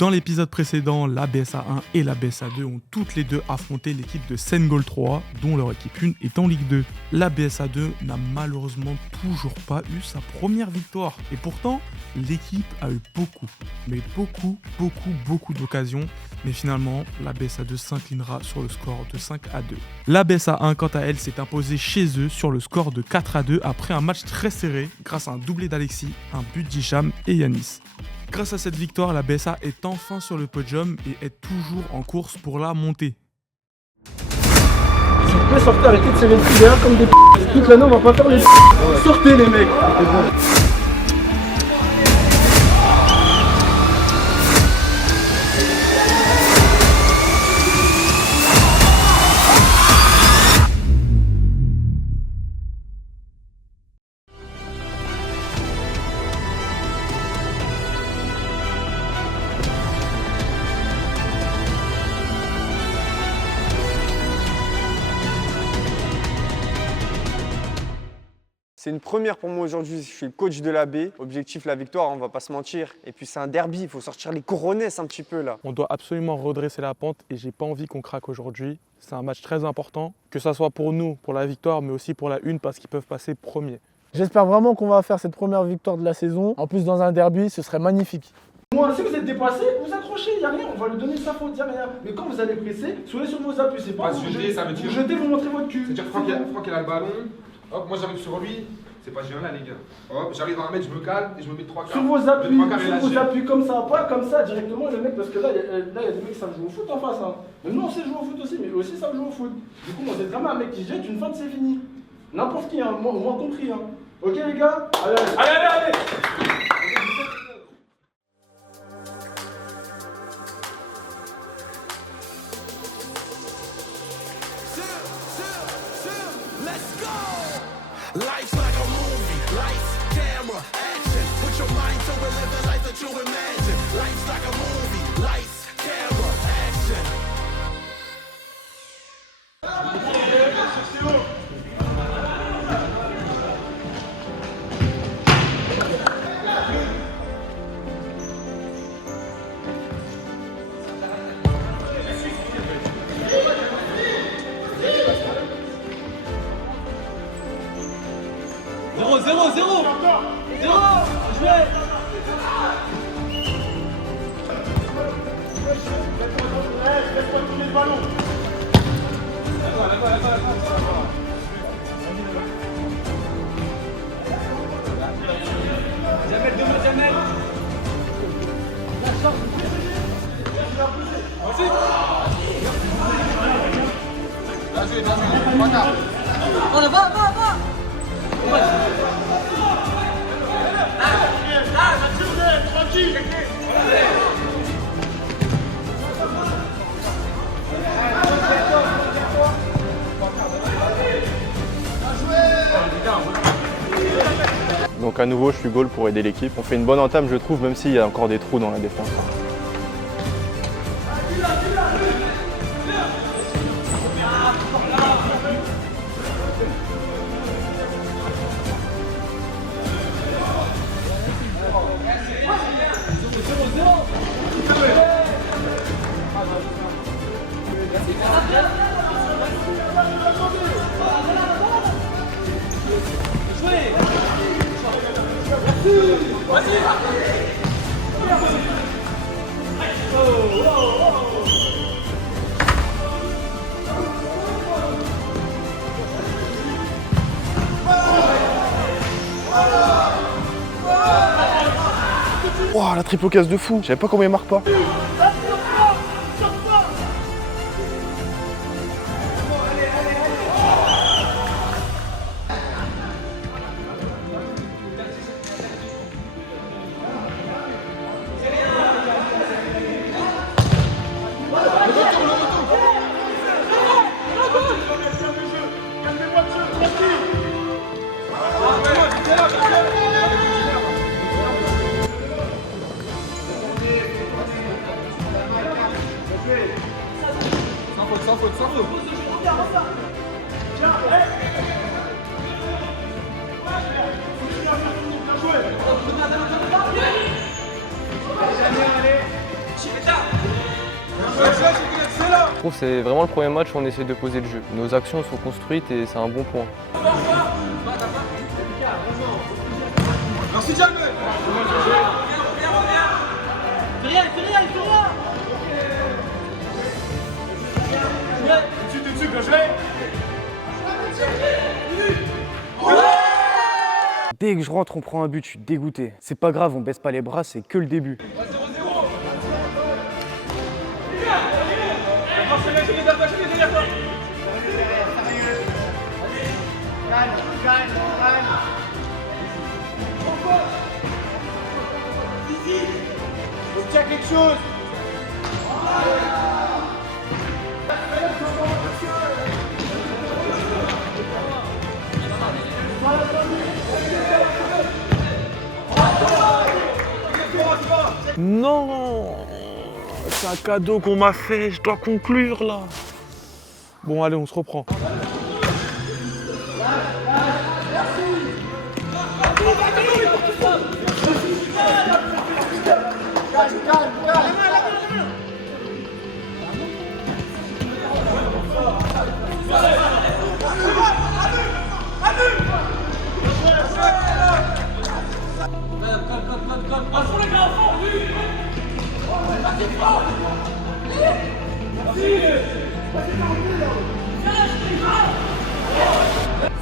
Dans l'épisode précédent, la BSA 1 et la BSA 2 ont toutes les deux affronté l'équipe de Seine-Gol 3, dont leur équipe 1 est en Ligue 2. La BSA 2 n'a malheureusement toujours pas eu sa première victoire. Et pourtant, l'équipe a eu beaucoup d'occasions. Mais finalement, la BSA 2 s'inclinera sur le score de 5-2. La BSA 1, quant à elle, s'est imposée chez eux sur le score de 4-2 après un match très serré grâce à un doublé d'Alexis, un but d'Hicham et Yanis. Grâce à cette victoire, la BSA est enfin sur le podium et est toujours en course pour la montée. S'il vous plaît, sortez, arrêtez de serrer le cul derrière comme des p***. Toute l'année, on va pas faire les p***. Sortez les mecs. C'est une première pour moi aujourd'hui, je suis le coach de la B. Objectif la victoire, on va pas se mentir. Et puis c'est un derby, il faut sortir les couronnesses un petit peu là. On doit absolument redresser la pente et j'ai pas envie qu'on craque aujourd'hui. C'est un match très important, que ça soit pour nous, pour la victoire, mais aussi pour la une parce qu'ils peuvent passer premiers. J'espère vraiment qu'on va faire cette première victoire de la saison. En plus, dans un derby, ce serait magnifique. Moi, si vous êtes dépassé, vous accrochez, il n'y a rien, on va lui donner sa faute, il n'y a rien. Mais quand vous allez presser, soyez sur vos appuis, c'est pas se jeter, ça veut dire. Vous jetez, vous montrez votre cul. C'est-à-dire Franck il a le ballon, hop, moi j'arrive sur lui, c'est pas géant là les gars. Hop, j'arrive dans la mètre, je me cale et je me mets 3 quarts. Sur vos appuis comme ça, pas comme ça directement le mec, parce que là, il y a des mecs qui savent jouer au foot en face. Hein. Mais nous on sait jouer au foot aussi, mais eux aussi savent jouer au foot. Du coup, on sait jamais un mec qui jette, une feinte c'est fini. N'importe qui, hein, moi compris. Hein. Ok les gars, allez. Life's like a movie, lights, camera, action. Put your mind to it, live the life that you imagine. Life's like a movie, lights, camera, action. Donc à nouveau, je suis goal pour aider l'équipe. On fait une bonne entame, je trouve, même s'il y a encore des trous dans la défense. Wow, la triple casse de fou, je savais pas comment il marque pas. Sans faute. trouve que c'est vraiment le premier match où on essaie de poser le jeu. Nos actions sont construites et c'est un bon point. Merci Jamel. Dessus, bien joué. Dès que je rentre, on prend un but, je suis dégoûté. C'est pas grave, on baisse pas les bras, c'est que le début. Obtiens quelque chose. Non, c'est un cadeau qu'on m'a fait, je dois conclure là. Bon allez, on se reprend.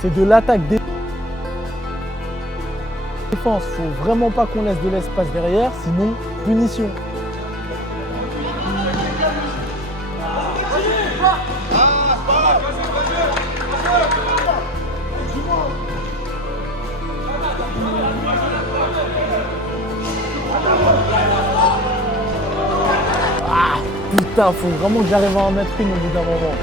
C'est de l'attaque défense. Faut vraiment pas qu'on laisse de l'espace derrière, sinon punition. Putain, faut vraiment que j'arrive à en mettre une au bout d'un moment.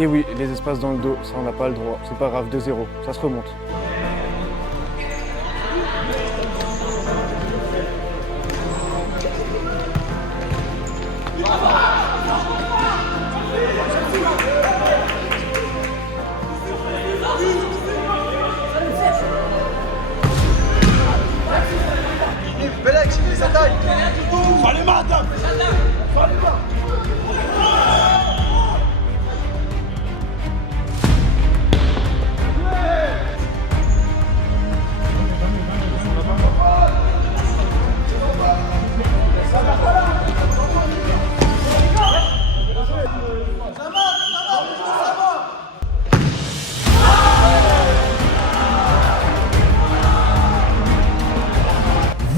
Et oui, les espaces dans le dos, ça on n'a pas le droit. C'est pas grave, 2-0, ça se remonte.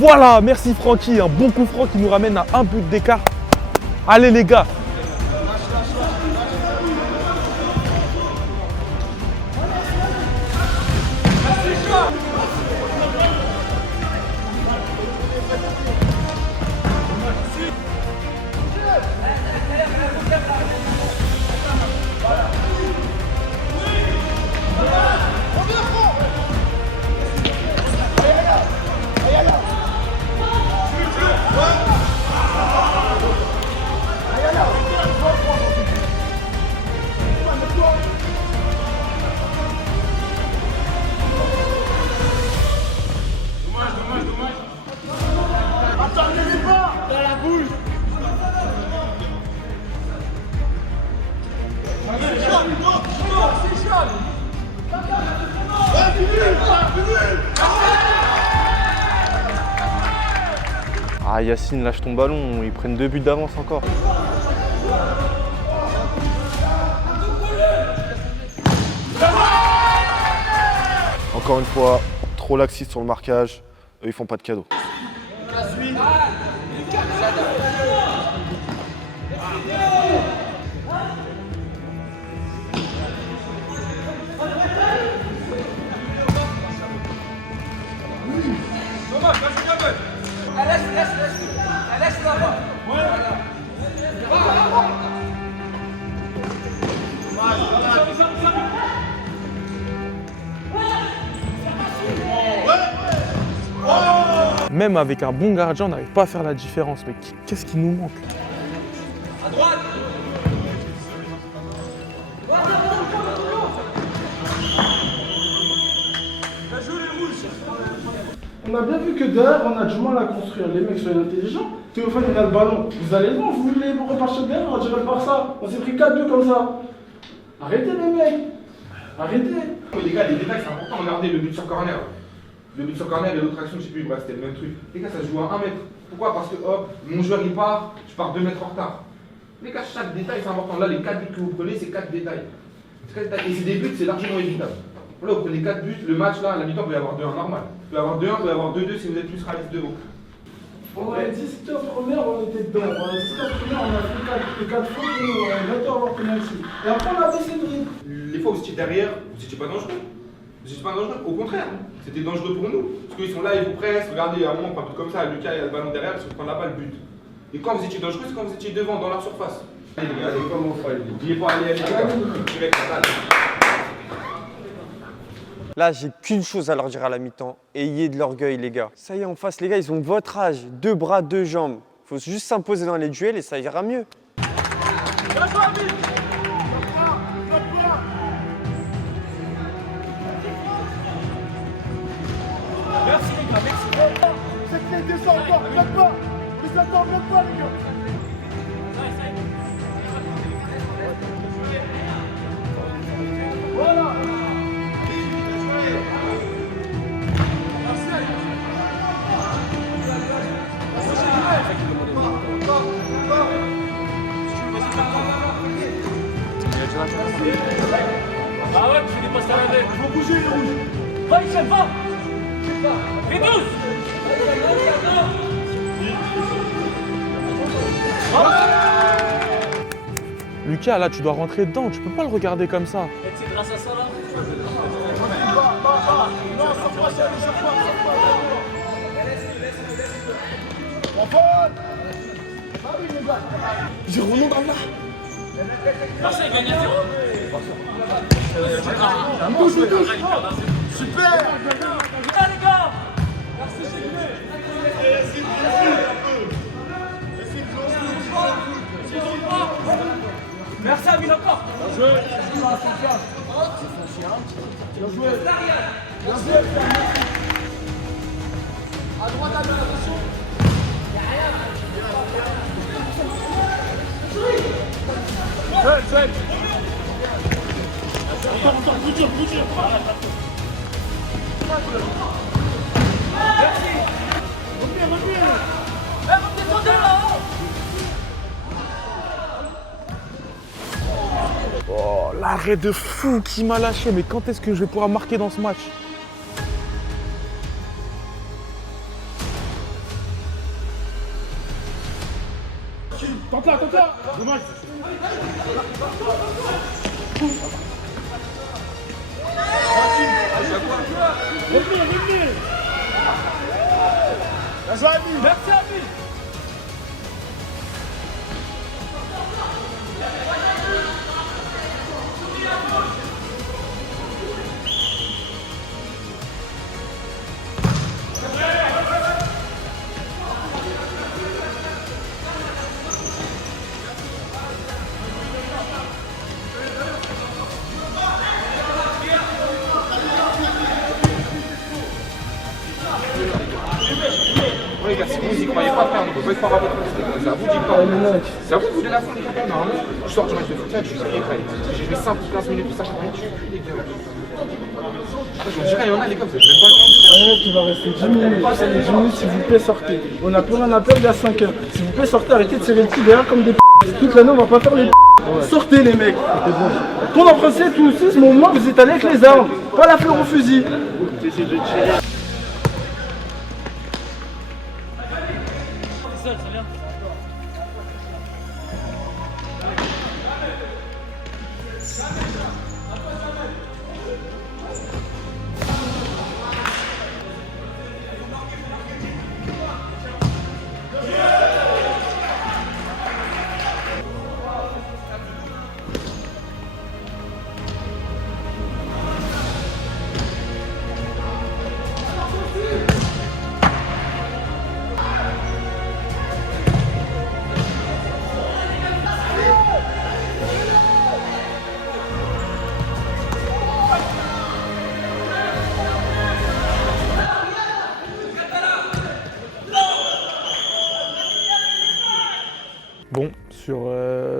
Voilà, merci Francky, un bon coup franc qui nous ramène à un but d'écart. Allez les gars. Ah Yacine, lâche ton ballon, ils prennent 2 buts d'avance encore. Encore une fois, trop laxiste sur le marquage, eux ils font pas de cadeaux. Même avec un bon gardien, on n'arrive pas à faire la différence. Mais qu'est-ce qui nous manque? On a bien vu que derrière, on a du mal à construire. Les mecs, soyez intelligents. Théophane, il a le ballon. Vous allez loin, vous voulez repartir derrière, on dirait par ça. On s'est pris 4-2 comme ça. Arrêtez les mecs. Arrêtez. Mais les gars, les détails, c'est important. Regardez le but sur corner. Le but sur corner et l'autre action, je sais plus, bref, c'était le même truc. Les gars, ça se joue à 1 mètre. Pourquoi? Parce que hop, mon joueur il part, je pars 2 mètres en retard. Les gars, chaque détail c'est important. Là, les 4 buts que vous prenez, c'est 4 détails. Et c'est des buts, c'est largement évitable. Là, vous prenez 4 buts, le match là, à la mi-temps, vous pouvez avoir 2-1 normal. Vous pouvez avoir 2-1, vous pouvez avoir 2-2 si vous êtes plus réaliste de haut. On a dit c'était en première, on était dedans. On a dit c'était en première, on a fait 4 fautes et nous, on a bientôt avoir penalty. Et après, on a baissé le rythme. Les fois où vous étiez derrière, vous n'étiez pas dangereux. Vous n'étiez pas dangereux, au contraire, c'était dangereux pour nous. Parce qu'ils sont là, ils vous pressent. Regardez, à un moment, on prend un truc comme ça, Lucas, il y a le ballon derrière, ils se prennent là-bas le but. Et quand vous étiez dangereux, c'est quand vous étiez devant, dans leur surface. Allez, les gars, allez, comme on fait. N'oubliez pas, allez, les gars. Direct, allez. Là, j'ai qu'une chose à leur dire à la mi-temps. Ayez de l'orgueil, les gars. Ça y est, en face, les gars, ils ont votre âge. 2 bras, 2 jambes. Faut juste s'imposer dans les duels et ça ira mieux. Ah ouais, tu fais des passes à la tête. Faut bouger, le rouge. Va, Michel, va. Fais douce. Lucas, là, tu dois rentrer dedans. Tu peux pas le regarder comme ça. C'est grâce à ça, là. J'ai remonté dans là. Marseille gagne 0. Super. Ah, les gars. Merci à Ville encore. Bien joué. À droite, à droite, attention. Seul. Attends, bouge. Merci. Revenez. Redescendez là-haut. Oh, l'arrêt de fou qui m'a lâché. Mais quand est-ce que je vais pouvoir marquer dans ce match? Tente là. Dommage. Revenez. Merci à lui. Ouais, les gars, si vous y croyez pas, frère, on peut pas être pas rapide. C'est à vous d'y croire. C'est à vous de vous donner la fin, les gars. Normalement, je sors du match de foot, je suis sérieux, frère. J'ai joué 5 ou 15 minutes, tout ça, je suis les gars. Je dirais, il y en a, les gars, vous êtes même pas Il va rester 10 minutes. Allez, 10 minutes, s'il vous plaît, sortez. On n'a plus rien à perdre, il y a 5 heures. S'il vous plaît, sortez, arrêtez de serrer le cul derrière comme des toute l'année, on va pas faire les Sortez, les mecs. Qu'on en français, tout aussi, ce moment, vous êtes allés avec les armes, pas la fleur au fusil. Seul, c'est bien.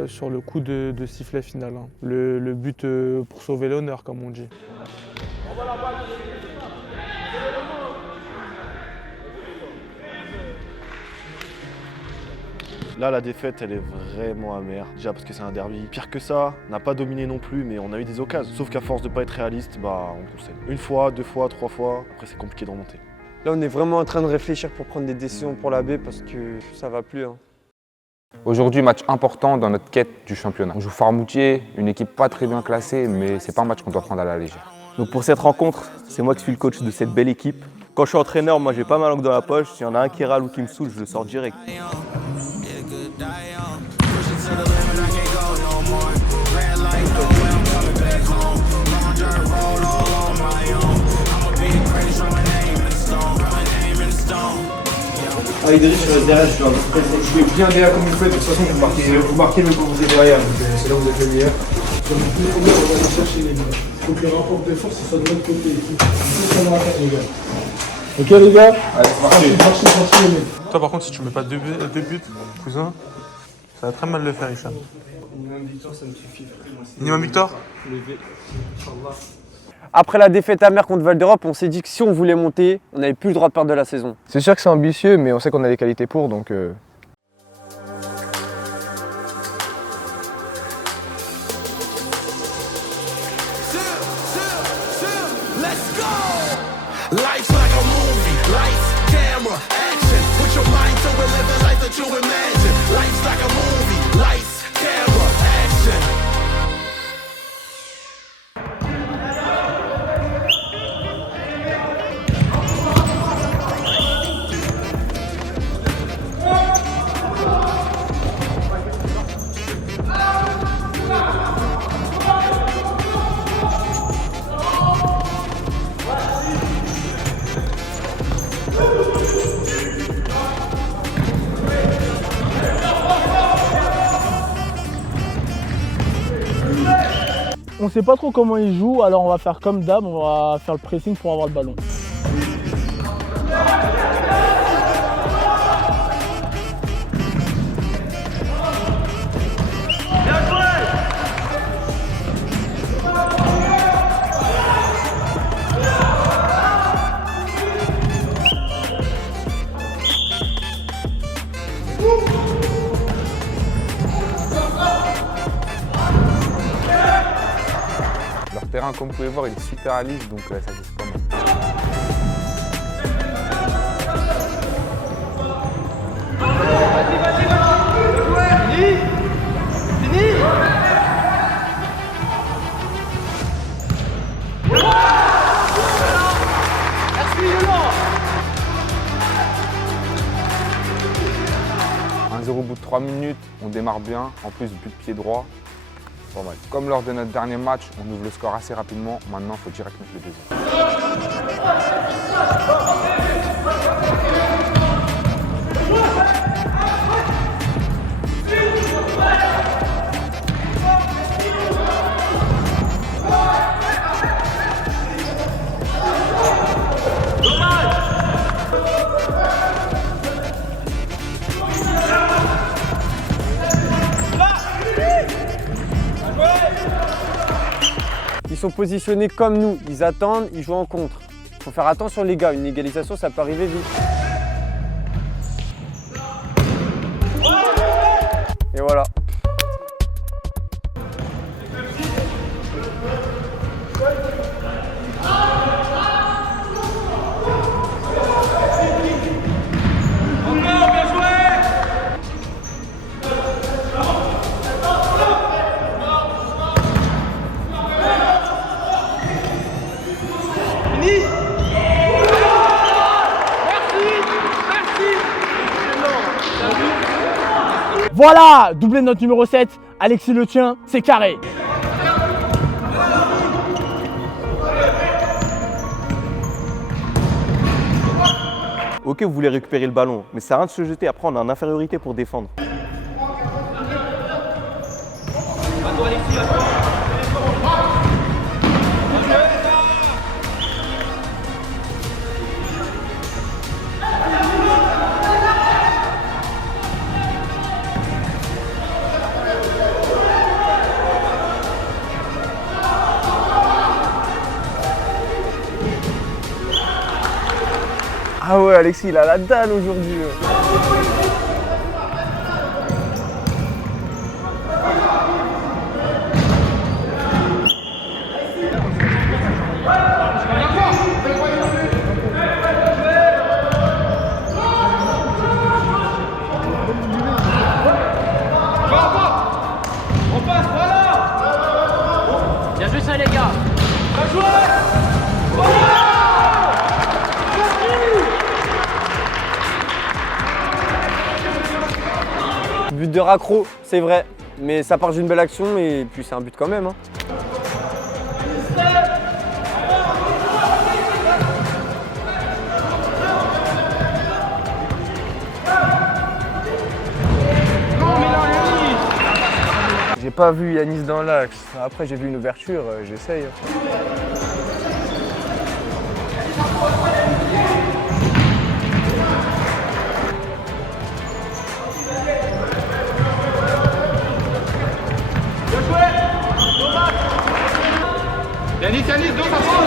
sur le coup de sifflet final. Hein. Le but pour sauver l'honneur, comme on dit. Là, la défaite, elle est vraiment amère. Déjà parce que c'est un derby. Pire que ça, on n'a pas dominé non plus, mais on a eu des occasions. Sauf qu'à force de pas être réaliste, bah on concède. Une fois, deux fois, trois fois, après c'est compliqué de remonter. Là, on est vraiment en train de réfléchir pour prendre des décisions pour la B parce que ça va plus. Hein. Aujourd'hui, match important dans notre quête du championnat. On joue Farmoutier, une équipe pas très bien classée, mais c'est pas un match qu'on doit prendre à la légère. Donc pour cette rencontre, c'est moi qui suis le coach de cette belle équipe. Quand je suis entraîneur, moi j'ai pas ma langue dans la poche. S'il y en a un qui râle ou qui me saoule, je le sors direct. Avec Derrick, je reste derrière, je vais bien derrière comme vous faites. De toute façon, vous marquez même quand vous êtes derrière. C'est là où vous êtes le meilleur. On va aller chercher les gars. Il faut que le rapport de force soit de l'autre côté. Il faut qu'on attaque les gars. Ok les gars? Allez, Marchez les mecs. Toi, par contre, si tu mets pas deux buts, cousin, ça va très mal le faire, Hicham. Minimum victoire, ça me suffit. Minimum victoire? Après la défaite amère contre Val d'Europe, on s'est dit que si on voulait monter, on n'avait plus le droit de perdre de la saison. C'est sûr que c'est ambitieux, mais on sait qu'on a les qualités pour, donc... Let's go! Life's like a movie, lights, camera, action. Put your mind to it, live the life that you imagine. Life's like a movie, lights, camera, action. On sait pas trop comment ils jouent, alors on va faire comme d'hab, on va faire le pressing pour avoir le ballon. Leur terrain, comme vous pouvez voir, il est super à lisse, donc ça c'est pas mal. Au bout de 3 minutes, on démarre bien, en plus but pied droit, pas mal. Comme lors de notre dernier match, on ouvre le score assez rapidement, maintenant il faut direct mettre le deuxième. Ils sont positionnés comme nous, ils attendent, ils jouent en contre. Faut faire attention les gars, une égalisation ça peut arriver vite. Et voilà. Voilà, doublé de notre numéro 7, Alexis le tien, c'est carré. Ok, vous voulez récupérer le ballon, mais ça sert à rien de se jeter, après on est en infériorité pour défendre. Ah ouais, Alexis, il a la dalle aujourd'hui. On passe, voilà. Bien joué ça les gars. Bien joué. But de raccro, c'est vrai. Mais ça part d'une belle action et puis c'est un but quand même. Hein. J'ai pas vu Yanis dans l'axe. Après, j'ai vu une ouverture, j'essaye. Yanis, dos à fond.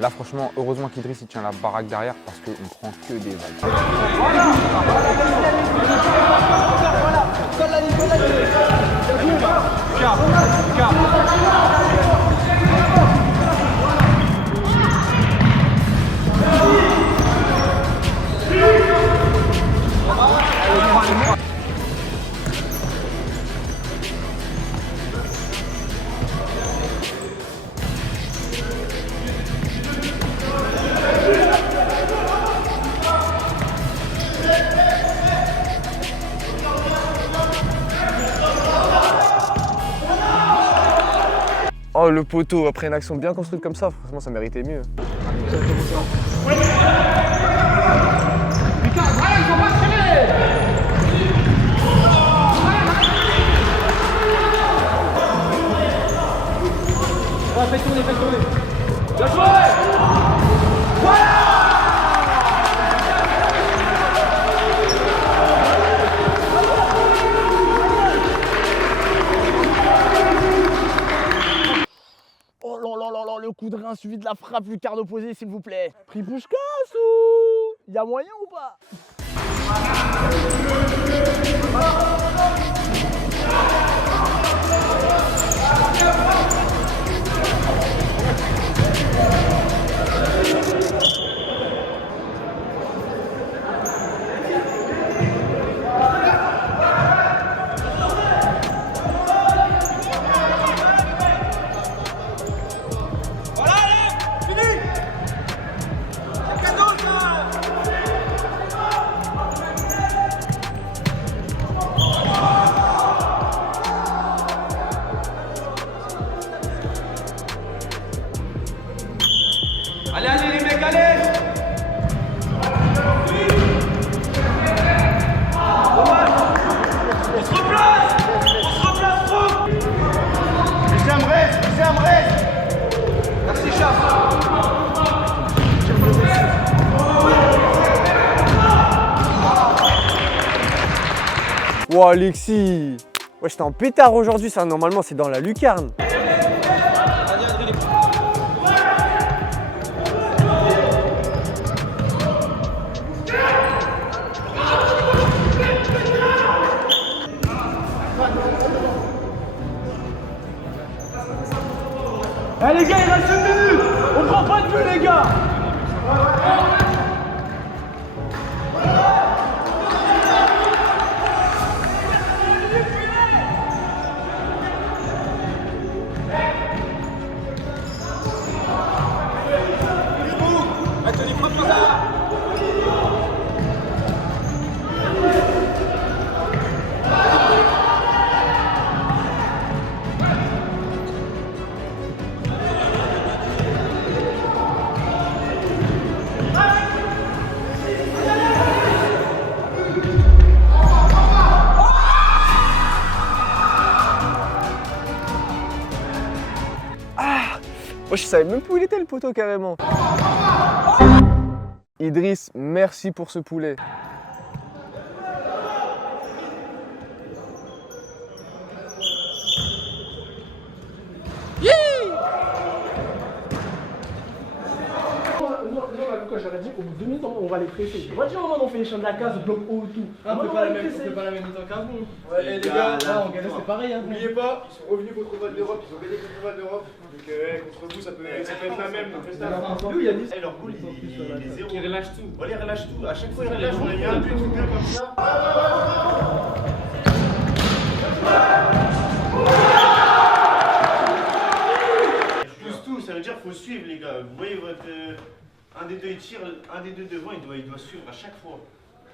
Là, franchement, heureusement qu'Idriss il tient la baraque derrière parce qu'on prend que des vagues. Oh, le poteau, après une action bien construite comme ça, franchement, ça méritait mieux. Fais tourner. Bien joué. Voilà. Oh là, le coup de rein suivi de la frappe lucarne opposée, s'il vous plaît. Pris Pushkas ou... Y'a moyen ou pas? Allez les mecs, allez. On se replace trop. J'aimerais. Merci Chaf. Wow, Alexis. Ouais, j'étais en pétard aujourd'hui, ça normalement c'est dans la lucarne. Eh les gars, il reste une minute. On prend pas de but les gars. Moi, je savais même plus où il était le poteau carrément. Idriss, merci pour ce poulet. Quand j'aurais dit au bout de 2 minutes, on va les presser. On va dire, on fait les champs de la case, bloc haut et tout. On fait pas la même mi-temps qu'avant. Ouais, les gars, là, on gagnait, c'était pareil. N'oubliez pas, ils sont revenus contre Val d'Europe, ils ont gagné contre Val d'Europe. Donc, contre vous, ça peut être la même. Nous, il y a des. Leur goal, il est zéro. Ils relâchent tout. Voilà, ils relâchent tout. À chaque fois, ils relâchent. On a mis un but ou deux comme ça. Pousse tout, ça veut dire qu'il faut suivre, les gars. Vous voyez votre. Un des deux il tire, un des deux devant il doit suivre à chaque fois.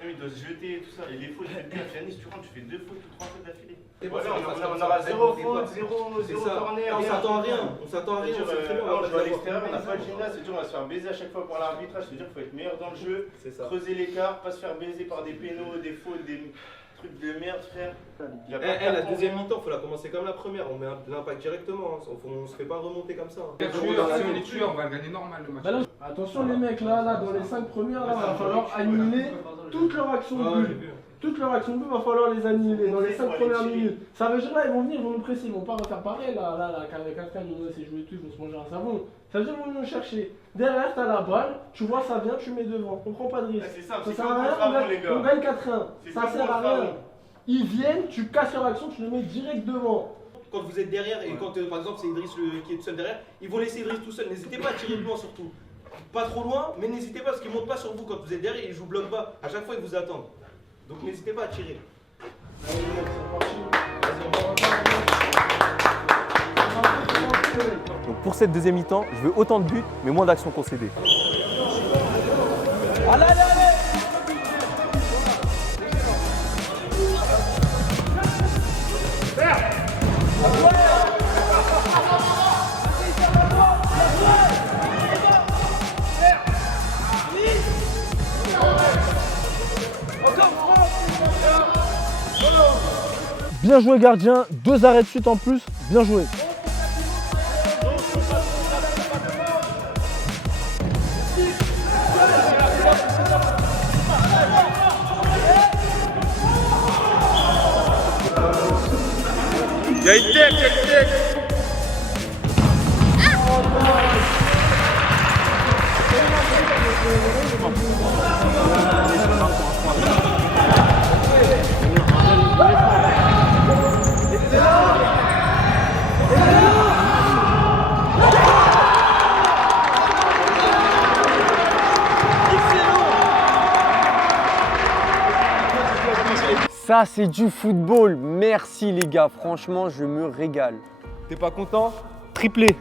Il doit se jeter tout ça. Et les fautes, Fianis, tu rentres, tu fais 2 fautes ou 3 fautes d'affilée. Et voilà, on aura 0 faute, 0 corner. On s'attend à rien. On s'attend à rien. On joue à l'extérieur, on n'a pas de gymnase, c'est-à-dire on va se faire baiser à chaque fois par l'arbitrage. C'est-à-dire qu'il faut être meilleur dans le jeu, creuser l'écart, pas se faire baiser par des pénaux, des fautes, des trucs de merde, frère. La deuxième mi-temps, faut la commencer comme la première. On met l'impact directement. On se fait pas remonter comme ça. Si on est tueur, on va gagner normal le match. Attention les mecs, là, dans les 5 premières, là, va falloir annihiler toute leur action de but. Toute leur action de but, va falloir les annihiler dans les 5 premières minutes. Ça veut dire là, ils vont venir, ils vont nous presser, ils vont pas refaire pareil. Là, quelqu'un nous laisse jouer tout, ils vont se manger un savon. Ça veut dire qu'ils vont venir nous chercher. Derrière, t'as la balle, tu vois, ça vient, tu mets devant. On prend pas de risque. Ça sert à rien, on gagne 4-1. Ça sert à rien. Ils viennent, tu casses leur action, tu le mets direct devant. Quand vous êtes derrière et quand par exemple c'est Idriss qui est tout seul derrière, ils vont laisser Idriss tout seul. N'hésitez pas à tirer loin surtout. Pas trop loin, mais n'hésitez pas parce qu'ils montent pas sur vous quand vous êtes derrière et ils jouent bloc bas. À chaque fois ils vous attendent. Donc n'hésitez pas à tirer. Donc pour cette deuxième mi-temps, je veux autant de buts, mais moins d'actions concédées. Allez, allez, allez! Bien joué gardien, 2 arrêts de suite en plus, bien joué. Il y a une tête, il y a une tête. Ça, c'est du football. Merci les gars, franchement, je me régale. T'es pas content? Triplé.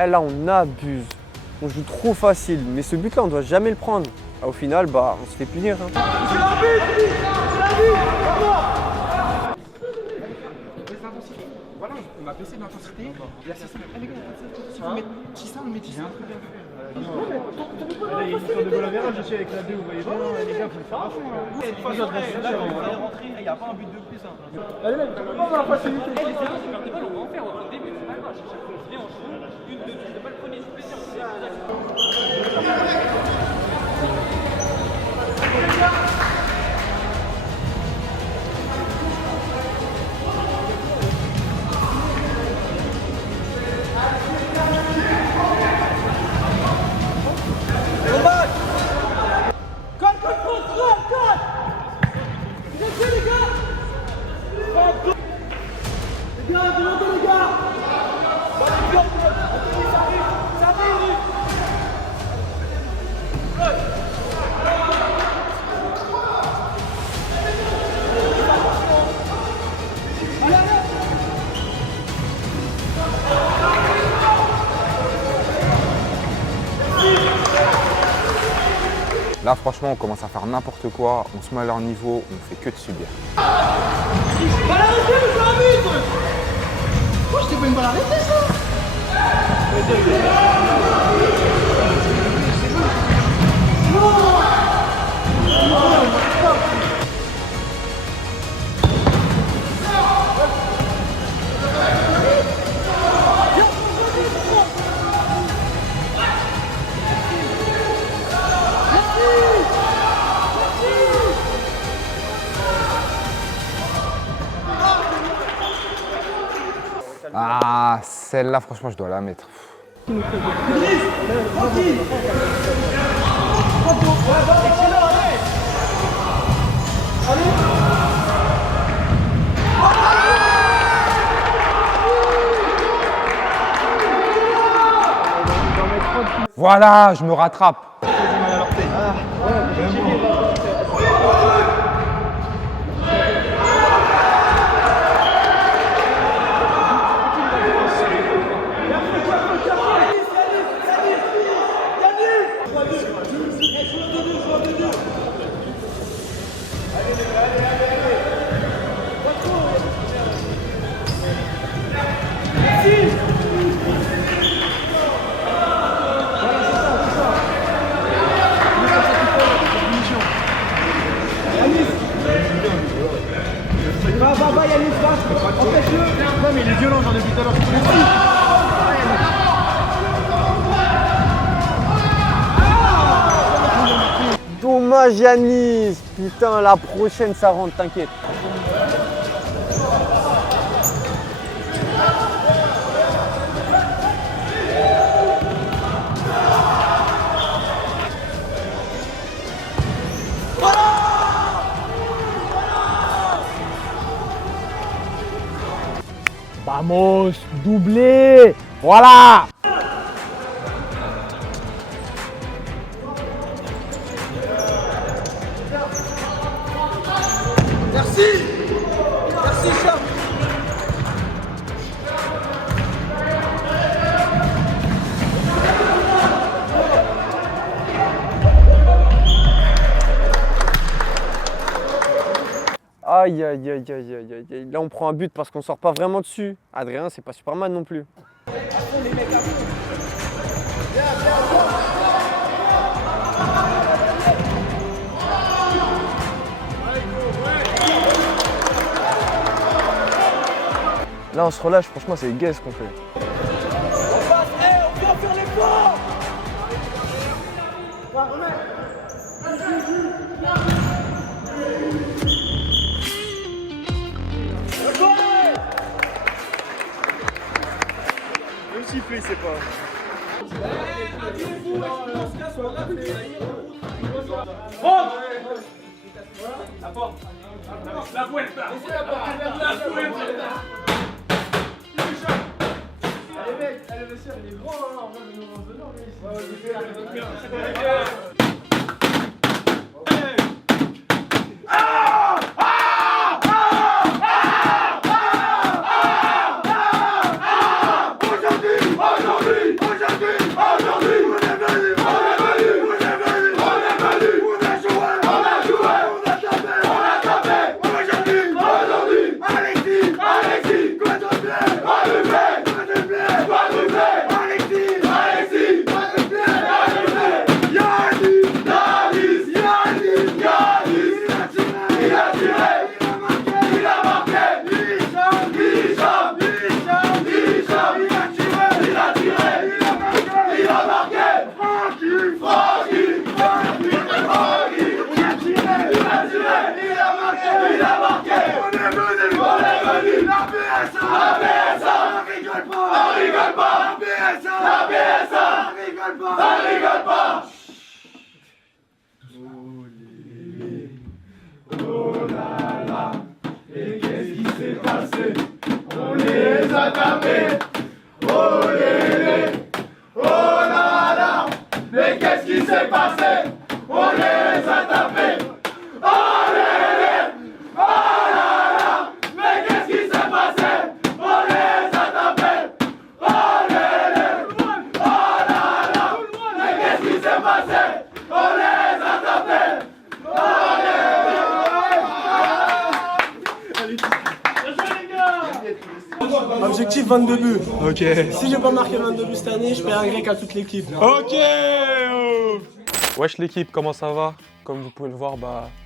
Eh là, on abuse. On joue trop facile. Mais ce but-là, on doit jamais le prendre. Au final, bah, on se fait punir. Hein. Voilà, on va baisser l'intensité. Il y a 600. Les gars, si vous mettez 600, on met 600. Il y a une histoire de goal average, je suis avec la 2, vous voyez bien, les gars, faut le faire à fond. Il n'y a pas un but de plus. Allez, mec, on va la facilité. Les erreurs, c'est perdre des balles, on va en faire au début, c'est pas grave. Chaque fois, on se met en joue, une, deux, c'est pas le premier, c'est plaisir. Là, franchement, on commence à faire n'importe quoi, on se met à leur niveau, on fait que de subir. Moi, je t'ai pas une balle arrêtée, ça. Ah, celle-là, franchement, je dois la mettre. Voilà, je me rattrape. Va, Yannis, va. Empêche-le. Non, mais il est violent, j'en ai vu tout à l'heure. Dommage Yanis. Putain, la prochaine ça rentre, t'inquiète. Vamos, doublé. Voilà. Merci. Merci, chat. Aïe, aïe, aïe, aïe, aïe, aïe. Là, on prend un but parce qu'on sort pas vraiment dessus. Adrien, c'est pas Superman non plus. Là, on se relâche, franchement, c'est gay ce qu'on fait. On passe, on vient faire l'effort. Le sifflet, c'est pas. La porte. La vuelta. La vuelta. Allez mec, allez monsieur, il est gros alors, on va nous revenir. Aujourd'hui, Objectif 22 buts. Ok. Si je vais pas marquer 22 buts cette année, je paye un grec à toute l'équipe. Ok. Wesh l'équipe, comment ça va? Comme vous pouvez le voir,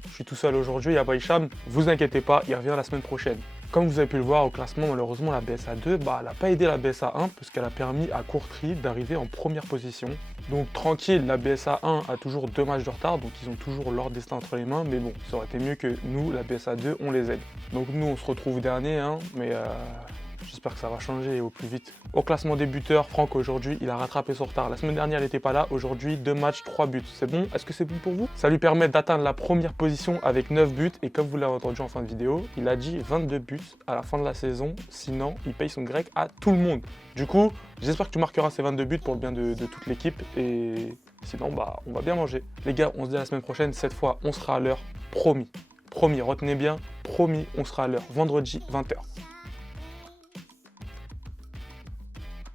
je suis tout seul aujourd'hui, il n'y a pas Hicham. Vous inquiétez pas, il revient la semaine prochaine. Comme vous avez pu le voir au classement, malheureusement la BSA 2, elle n'a pas aidé la BSA 1 parce qu'elle a permis à Courtry d'arriver en première position. Donc tranquille, la BSA 1 a toujours 2 matchs de retard, donc ils ont toujours leur destin entre les mains, mais bon, ça aurait été mieux que nous, la BSA 2, on les aide. Donc nous, on se retrouve dernier, mais j'espère que ça va changer au plus vite. Au classement des buteurs, Franck aujourd'hui, il a rattrapé son retard. La semaine dernière, il n'était pas là. Aujourd'hui, 2 matchs, 3 buts. C'est bon? Est-ce que c'est bon pour vous? Ça lui permet d'atteindre la première position avec 9 buts. Et comme vous l'avez entendu en fin de vidéo, il a dit 22 buts à la fin de la saison. Sinon, il paye son grec à tout le monde. Du coup, j'espère que tu marqueras ces 22 buts pour le bien de toute l'équipe. Et sinon, on va bien manger. Les gars, on se dit à la semaine prochaine. Cette fois, on sera à l'heure. Promis. Promis, retenez bien. Promis, on sera à l'heure. Vendredi, 20h.